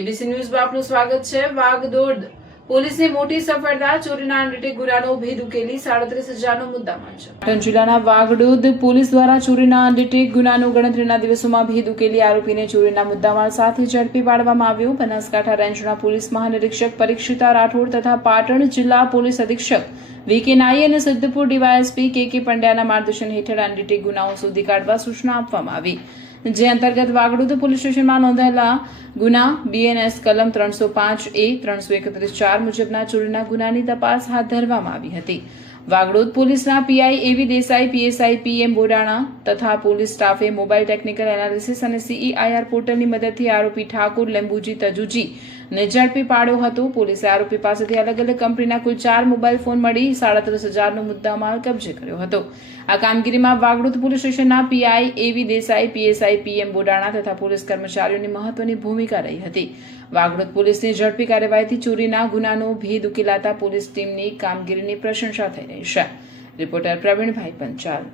ABC ન્યૂઝમાં આપનું સ્વાગત છે। વાગદોડ પોલીસની મોટી સફળતા, ચોરીના અનડિટેક ગુનાનો ભેદ ઉકેલી 37,000નો મુદ્દામાલ છે। પાટણ જિલ્લાના વાગડોદ પોલીસ દ્વારા ચોરીના અનડિટેક ગુનાનો ગણતરીના દિવસોમાં ભેદ ઉકેલી આરોપીને ચોરીના મુદ્દામાલ સાથે ઝડપી પાડવામાં આવ્યો। બનાસકાંઠા રેન્જના પોલીસ મહાનિરીક્ષક પરીક્ષિતા રાઠોડ તથા પાટણ જિલ્લા પોલીસ અધિક્ષક વીકે નાઈ અને સિદ્ધપુર ડીવાયએસપી કે પંડ્યાના માર્ગદર્શન હેઠળ અનડિટેક ગુનાઓ શોધી કાઢવા સૂચના આપવામાં આવી, જે અંતર્ગત વાગડોદ પોલીસ સ્ટેશનમાં નોંધાયેલા ગુના બીએનએસ કલમ 305A 331(4) મુજબના ચોરીના ગુનાની તપાસ હાથ ધરવામાં આવી હતી। વાગડોદ પોલીસના પીઆઈ એવી દેસાઈ, પીએસઆઈ પીએમ બોડાણા તથા પોલીસ સ્ટાફે મોબાઈલ ટેકનિકલ એનાલિસિસ અને સીઈઆઈઆર પોર્ટલની મદદથી આરોપી ઠાકોર લેંબુજી તજુજી ને ઝડપી પાડ્યો હતો। પોલીસે આરોપી પાસેથી અલગ અલગ કંપનીના કુલ 4 મોબાઈલ ફોન મળી 37,000નો મુદ્દામાલ કબજે કર્યો હતો। આ કામગીરીમાં વાગડોદ પોલીસ સ્ટેશનના પીઆઈ એવી દેસાઈ, પીએસઆઈ પીએમ બોડાણા તથા પોલીસ કર્મચારીઓની મહત્વની ભૂમિકા રહી હતી। વાગડોદ પોલીસની ઝડપી કાર્યવાહીથી ચોરીના ગુનાનો ભેદ ઉકેલાતા પોલીસ ટીમની કામગીરીની પ્રશંસા થઈ રહી છે। રિપોર્ટર પ્રવીણભાઈ પંચાલ।